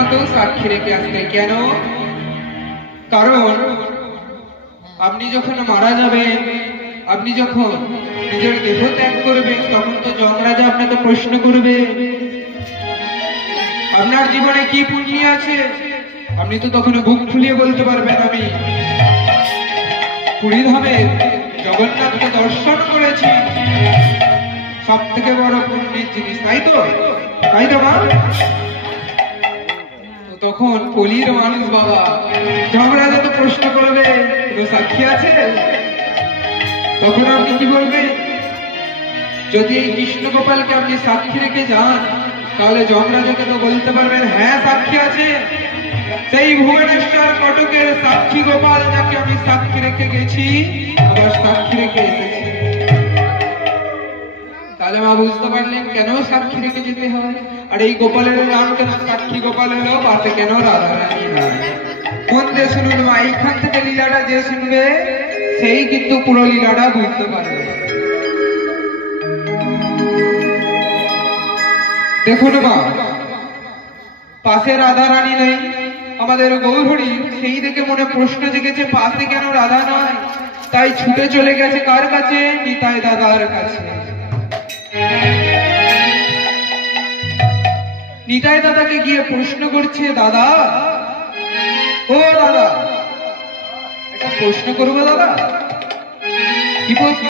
মতো সাক্ষী রেখে আসতে। কেন? কারণ আপনি যখন মারা যাবেন, আপনি যখন নিজের দেহ ত্যাগ করবেন, তখন তো যমরাজা আপনাকে প্রশ্ন করবে আপনার জীবনে কি পুণ্য আছে। আপনি তো তখন বুক ফুলিয়ে বলতে পারবেন আমি পুরী ধামে জগন্নাথকে দর্শন করেছি, সব থেকে বড় পুণ্যের জিনিস, তাই তো? তাই তো মা? তখন কলির মানুষ বাবা, যমরাজা তো প্রশ্ন করবে কোনো সাক্ষী আছে? তখন আপনি কি বলবেন? যদি এই কৃষ্ণ গোপালকে আপনি সাক্ষী রেখে যান, তাহলে যমরাজাকে তো বলতে পারবেন হ্যাঁ সাক্ষী আছে, সেই ভুবনেশ্বর কটকের সাক্ষী গোপাল যাকে আমি সাক্ষী রেখে গেছি, আবার সাক্ষী রেখে এসেছি। তাহলে মা বুঝতে পারলেন কেন সাক্ষী রেখে যেতে হয়। আর এই গোপালের নাম কেন সাক্ষী গোপাল হলো, পাশে কেন রাধারানী নয়। মন দিয়ে শুনুন মা, এইখান থেকে লীলাটা যে শুনবে সেই কিন্তু পুরো লীলাটা বুঝতে পারবে। দেখুন মা, পাশে রাধারানী নেই, আমাদের গৌরহরি, সেই দেখে মনে প্রশ্ন জেগেছে পাশে কেন রাধা নয়। তাই ছুটে চলে গেছে কার কাছে? নিতাই দাদার কাছে। নিতাই দাদাকে গিয়ে প্রশ্ন করছে, দাদা, ও দাদা, একটা প্রশ্ন করবো দাদা? কি প্রশ্ন?